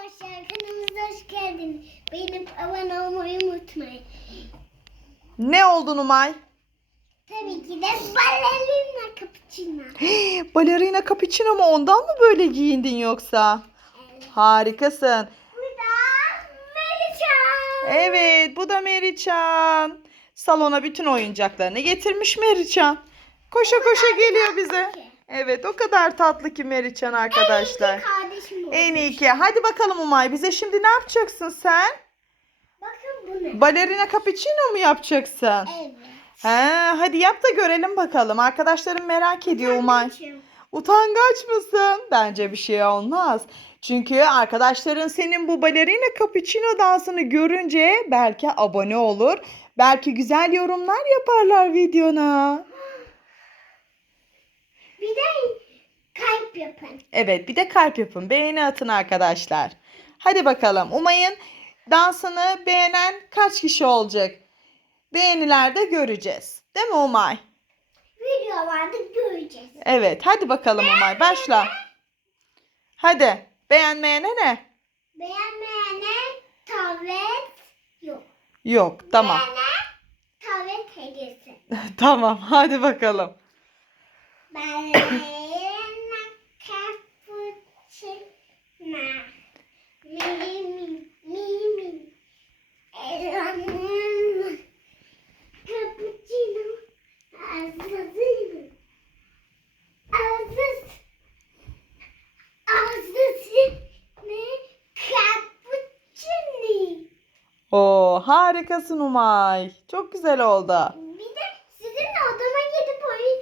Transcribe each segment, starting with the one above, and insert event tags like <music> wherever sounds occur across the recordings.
Arkadaşlar kanalımıza hoş geldiniz. Benim abone olmayı unutmayın. Ne oldun Umay? Tabii ki de ballerina cappuccino. Balerina cappuccino mu ondan mı böyle giyindin yoksa? Evet. Harikasın. Bu da Meriçan. Evet bu da Meriçan. Salona bütün oyuncaklarını getirmiş Meriçan. Koşa koşa geliyor bize. Evet o kadar tatlı ki Meriçan arkadaşlar. En iyi kardeşim oldu. En iyi ki. Hadi bakalım Umay bize şimdi ne yapacaksın sen? Bakın bu ne? Balerina cappuccino mu yapacaksın? Evet. He, hadi yap da görelim bakalım. Arkadaşlarım merak ediyor Umay. Utangaç mısın? Bence bir şey olmaz. Çünkü arkadaşların senin bu balerina cappuccino dansını görünce belki abone olur. Belki güzel yorumlar yaparlar videona. Bir de kalp yapın. Evet bir de kalp yapın. Beğeni atın arkadaşlar. Hadi bakalım. Umay'ın dansını beğenen kaç kişi olacak? Beğenilerde göreceğiz. Değil mi Umay? Videolarda göreceğiz. Evet hadi bakalım Umay başla. Hadi beğenmeyene ne? Beğenmeyene tablet yok. Yok tamam. Beğene tablet hediyesi. <laughs> tamam hadi bakalım. Ballerina cappuccino. Mimi, mimi. Elmanın cappuccino. Azazıydı. Azaz. Azazı. Ne? Cappuccino. Oo harikasın Umay. Çok güzel oldu. Bir de sizinle odama gidip oyun,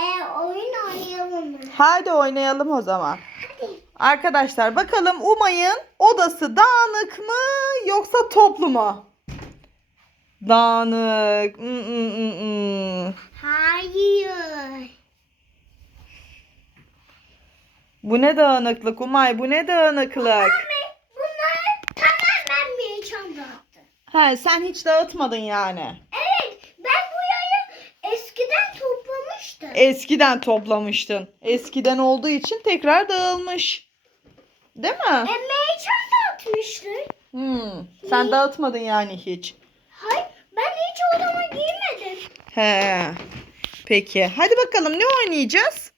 e, oyun oynayalım mı? Hadi oynayalım o zaman. Hadi. Arkadaşlar bakalım Umay'ın odası dağınık mı yoksa toplu mu? Dağınık. Mm, mm, mm. Hayır. Bu ne dağınıklık Umay? Bu ne dağınıklık? Bunlar He, sen hiç dağıtmadın yani. Evet ben bu yayı eskiden toplamıştım. Eskiden toplamıştın. Eskiden olduğu için tekrar dağılmış. Değil mi? Emeği dağıtmıştı. Hmm, sen dağıtmadın yani hiç. Hayır ben hiç odama giymedim. He. Peki. Hadi bakalım ne oynayacağız?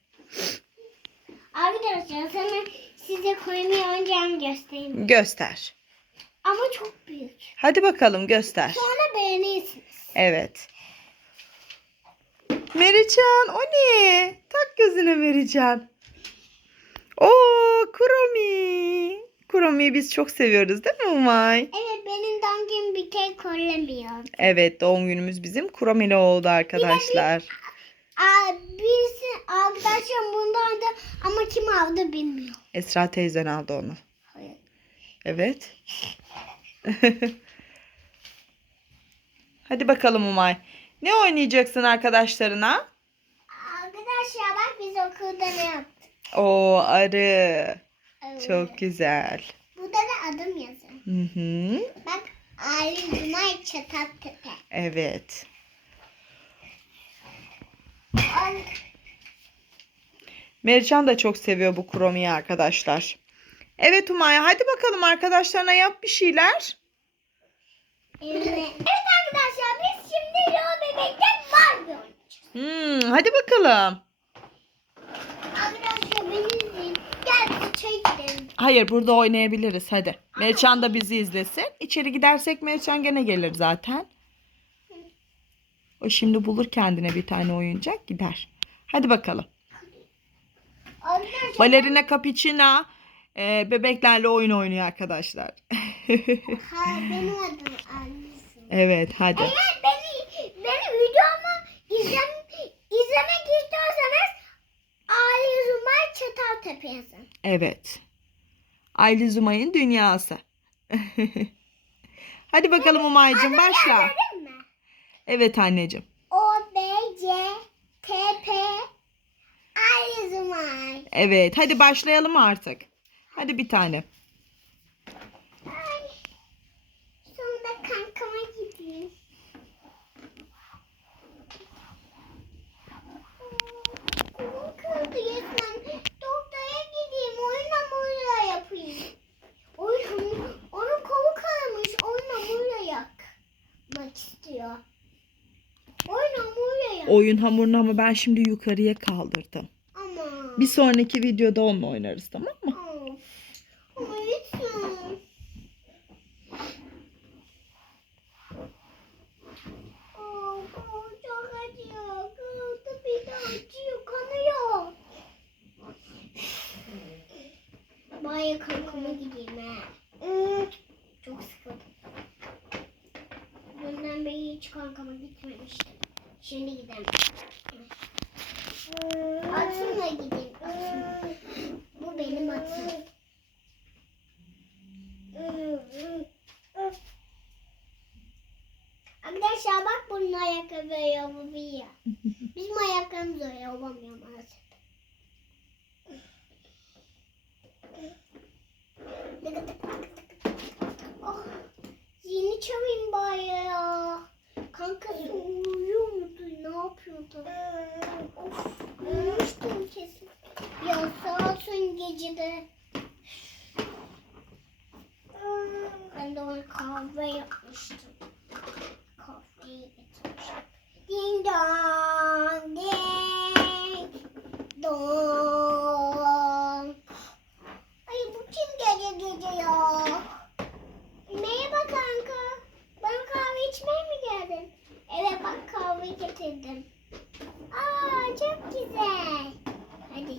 Arkadaşlar sana size koymayı oynayacağımı göstereyim. Göster. Ama çok büyük. Hadi bakalım göster. Sonra beğenirsiniz. Evet. Merican o ne? Tak gözüne Merican. Oo Kuromi. Kuromi'yi biz çok seviyoruz değil mi Umay? Evet benim doğum günüm bir tek kollemiyor. Evet doğum günümüz bizim Kuromi'li oldu arkadaşlar. Aa, birisi arkadaşım bundaydı ama kim aldı bilmiyorum. Esra teyzen aldı onu. Evet. <laughs> Hadi bakalım Umay. Ne oynayacaksın arkadaşlarına? Arkadaşlar bak biz okulda ne yaptık? Oo arı. Evet. Çok güzel. Burada da adım yazıyor. Hı hı. Bak Ali Günay Çatattepe. Evet. Ay, Merican da çok seviyor bu kromiyi arkadaşlar. Evet Umay hadi bakalım arkadaşlarına yap bir şeyler. Evet. evet arkadaşlar biz şimdi Leo Bebek'ten Barbie oynayacağız. Hmm, hadi bakalım. Arkadaşlar beni izleyin. Gel gidelim. Hayır burada oynayabiliriz hadi. Merican da bizi izlesin. İçeri gidersek Merican gene gelir zaten. O şimdi bulur kendine bir tane oyuncak gider. Hadi bakalım. Arkadaşlar Balerina Cappuccino e, bebeklerle oyun oynuyor arkadaşlar. <laughs> ha, benim adım annesi. evet hadi. Eğer beni, beni videomu izlem, izlemek istiyorsanız Ali Zumay Çataltepe yazın. Evet. Aylı Zumay'ın dünyası. <laughs> hadi bakalım Umay'cığım başla. Mi? Evet anneciğim. O, B, C, T, P, Ali Zumay. Evet hadi başlayalım artık. Hadi bir tane. Ay, kankama gidiyoruz. Kolum kırıldı resmen. Doktora gideyim. Oyunla yapayım. Oyun, onun kolu kırılmış. Oyunla muyla yapmak istiyor. Oyun hamuruna. Oyun hamurunu ama ben şimdi yukarıya kaldırdım. Ama. Bir sonraki videoda onunla oynarız tamam Baya kankama gideyim. Hmm, Çok sıkıldım. Bundan beri hiç kankama gitmemiştim. Şimdi gidelim. Atımla gideyim. Atım. Bu benim atım. Arkadaşlar bak bunun ayakkabı yapabiliyor. Bizim ayakkabımız öyle yapamıyor maalesef. Oh, zilini çalayım bari ya. Kankası uyuyor muydu? Ne yapıyordu? Of, uyumuştum kesin. Ya sağ olsun gecede. Ben de ona kahve yapmıştım. Kahveyi getirmiştim. Ding dong, ding dong. Ay bu kim gece gece ya? Merhaba kanka. Bana kahve içmeye mi geldin? Evet bak kahve getirdim. Aa çok güzel. Hadi.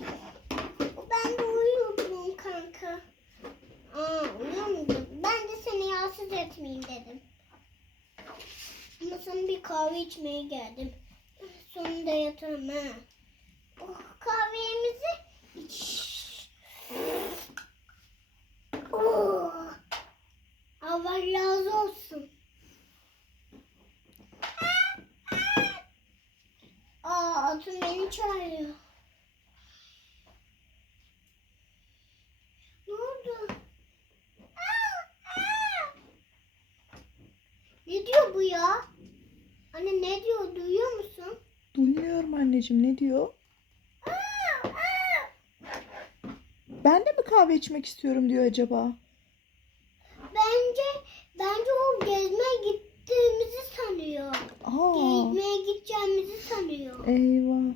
Ben de uyuyordum kanka. Aa uyuyor muydun? Ben de seni rahatsız etmeyeyim dedim. Ama sana bir kahve içmeye geldim. Sonunda yatarım ha. Oh, kahvemizi iç. Oh. Allah razı olsun. Aa, çağırıyor. Ne oldu? Aa, aa. Ne diyor bu ya? Anne ne diyor duyuyor musun? Duymuyorum anneciğim ne diyor? Aa, aa. Ben de mi kahve içmek istiyorum diyor acaba? Bence bence o gezmeye gittiğimizi sanıyor. Aa, Gezmeye gideceğimizi sanıyor. eyvah.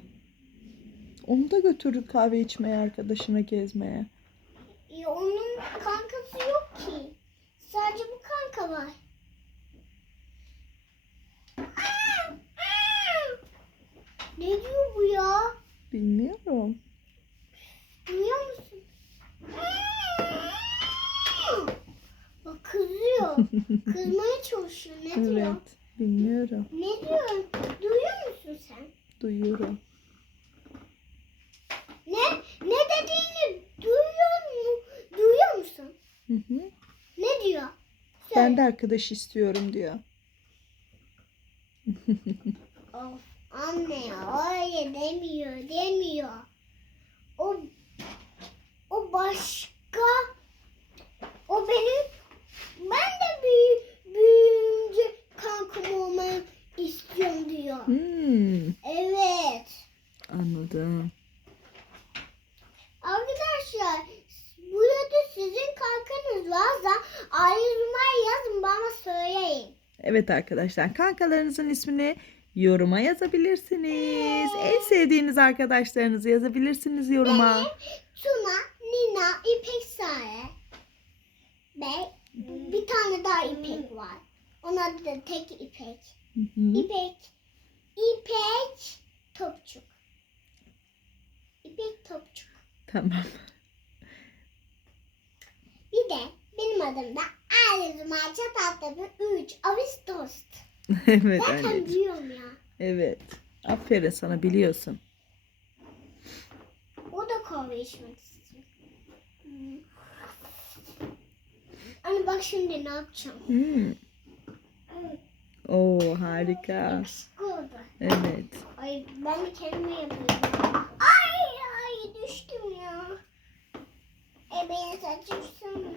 Onu da götürdük kahve içmeye arkadaşına gezmeye. E, onun kankası yok ki. Sadece bu kanka var. Ne diyor bu ya? Bilmiyorum. Duyuyor musun? Bak kızıyor. <laughs> Kızmaya çalışıyor. Ne diyor? Evet, bilmiyorum. Ne diyor? Duyuyor musun sen? Duyuyorum. Ne? Dediğini duyuyor mu? Duyuyor musun? Hı hı. Ne diyor? Ben Söyle. de arkadaş istiyorum diyor. <laughs> Of, anne öyle demiyor demiyor. O o başka o benim ben de büyü, büyüyünce kankam olmayı istiyorum diyor. Hmm, Evet. anladım. Arkadaşlar burada sizin kankanız varsa ayrılmayı yazın bana söyleyin. Evet arkadaşlar kankalarınızın ismini yoruma yazabilirsiniz. En sevdiğiniz arkadaşlarınızı yazabilirsiniz yoruma. Benim Tuna, Nina, İpek Sare ve bir tane daha İpek var. Onun adı da tek İpek. Hı hı. İpek, İpek Topçuk. İpek Topçuk. Tamam. Bir de benim adım da Arzu Marça Tatlı'nın 3 avis tost. <laughs> evet Zaten anneciğim. biliyorum ya. Evet. Aferin sana biliyorsun. O da kahve içmek istiyor. Hmm. Anne bak şimdi ne yapacağım? Hmm. Oo harika. Oldu. Evet. Ay ben kendime yapıyorum. Ay ay düştüm ya. E beni saçmışsın.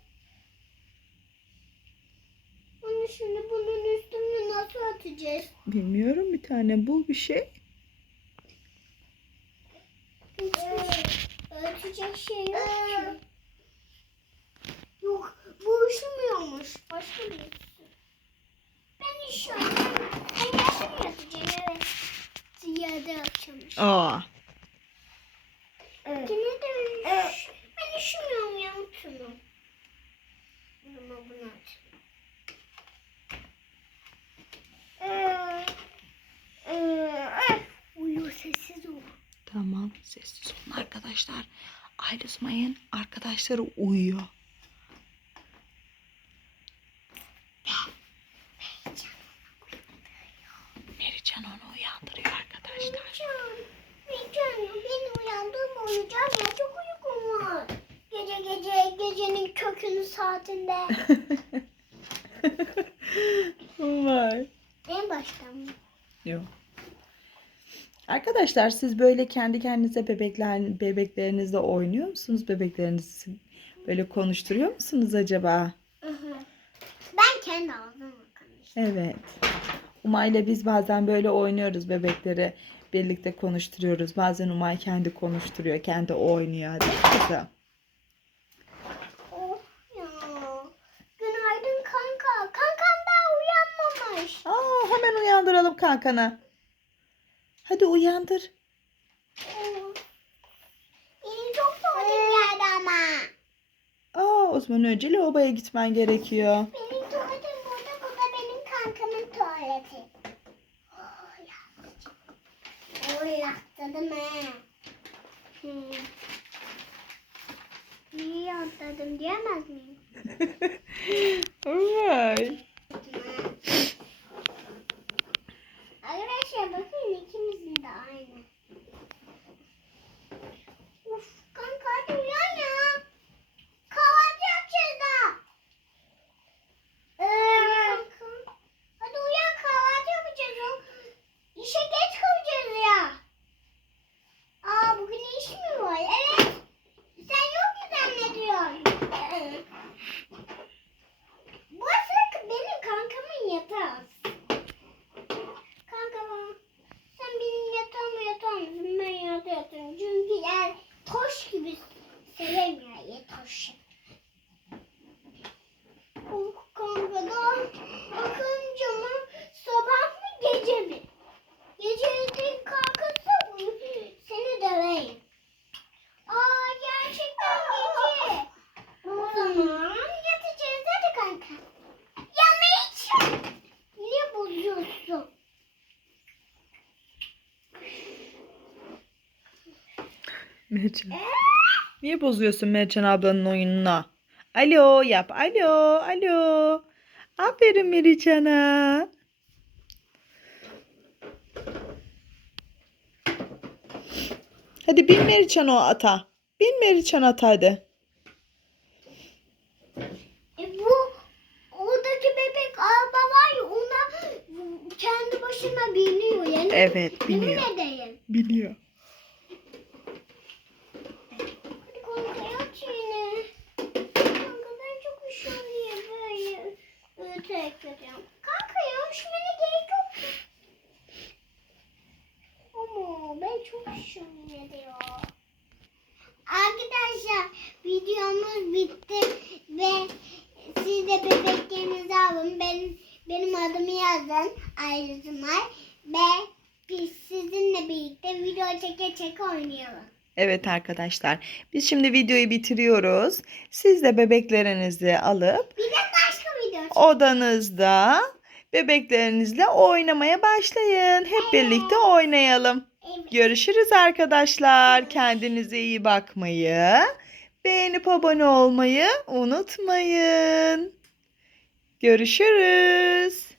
atacağız? Bilmiyorum bir tane bul bir şey. Örtecek şey yok ki. Yok bu üşümüyormuş. Başka birisi. Ben üşüyorum. Ben yaşım yatacağım evet. Ziyade yapacağım. Aa. Yine de üş- Ben üşümüyorum ya şunu. Ama bunu aç. Uyuyor sessiz ol. Tamam sessiz olun arkadaşlar. Aylus Mayın arkadaşları uyuyor. Merican onu uyandırıyor arkadaşlar. Can, Can, beni uyandım uyuyacağım ya çok uykum var. Gece gece gecenin kökünün saatinde. <laughs> Vay. en baştan mı? Yok. Arkadaşlar siz böyle kendi kendinize bebekler bebeklerinizle oynuyor musunuz? Bebeklerinizi böyle konuşturuyor musunuz acaba? Ben kendi ağzıma konuştum. Evet. Umay'la biz bazen böyle oynuyoruz bebekleri birlikte konuşturuyoruz. Bazen Umay kendi konuşturuyor, kendi oynuyor. Değil mi kızım? Oh ya. Günaydın kanka. Kankam daha uyanmamış. Aa, hemen uyandıralım kankanı. Hadi uyandır. Çok tuvaletim geldi ama. Aa, o zaman önce lavaboya gitmen gerekiyor. Benim tuvaletim burada. Bu da benim kankamın tuvaleti. Oh ya. Oh yakladım he. Hmm. Niye yatladım diyemez miyim? <laughs> Vay. Arkadaşlar bakın ikimizin de aynı. Uf kanka hadi uyan ya. Kahvaltı yapacağız da. Kanka, hadi uyan kahvaltı yapacağız. O İşe geç kalacağız ya. Aa bugün iş mi var? Evet. Sen yok mu zannediyorsun? Burası benim kankamın yatağı. Kanka bana, sen benim yatağıma yatar mısın? Ben yatağa yatarım. Çünkü yer toş gibi severim ya yer toş. Oh kanka da bakın cama sabah mı gece mi? Gece de kalkarsa uyu- seni döveyim. Aa gerçekten gece. O zaman yatacağız hadi kanka. Ya Meyçin. Niye bozuyorsun? Mercan. Niye bozuyorsun Mercan ablanın oyununa? Alo yap. Alo. Alo. Aferin Merican'a. Hadi bin Merican o ata. Bin Merican ata hadi. E bu oradaki bebek araba var ya ona kendi başına biniyor yani. Evet biniyor. Biliyor. Hadi kanka yat yine. Kanka ben çok üşüyorum diye böyle öterek yatıyorum. Kanka ya üşümene gerek yok. Ama ben çok ya. Arkadaşlar videomuz bitti ve siz de bebeklerinizi alın. Ben, benim adımı yazın. Ayrıcımlar. Ve biz sizinle birlikte video çeke çeke oynayalım. Evet arkadaşlar. Biz şimdi videoyu bitiriyoruz. Siz de bebeklerinizi alıp Bir de. Odanızda bebeklerinizle oynamaya başlayın. Hep birlikte oynayalım. Görüşürüz arkadaşlar. Kendinize iyi bakmayı, beğenip abone olmayı unutmayın. Görüşürüz.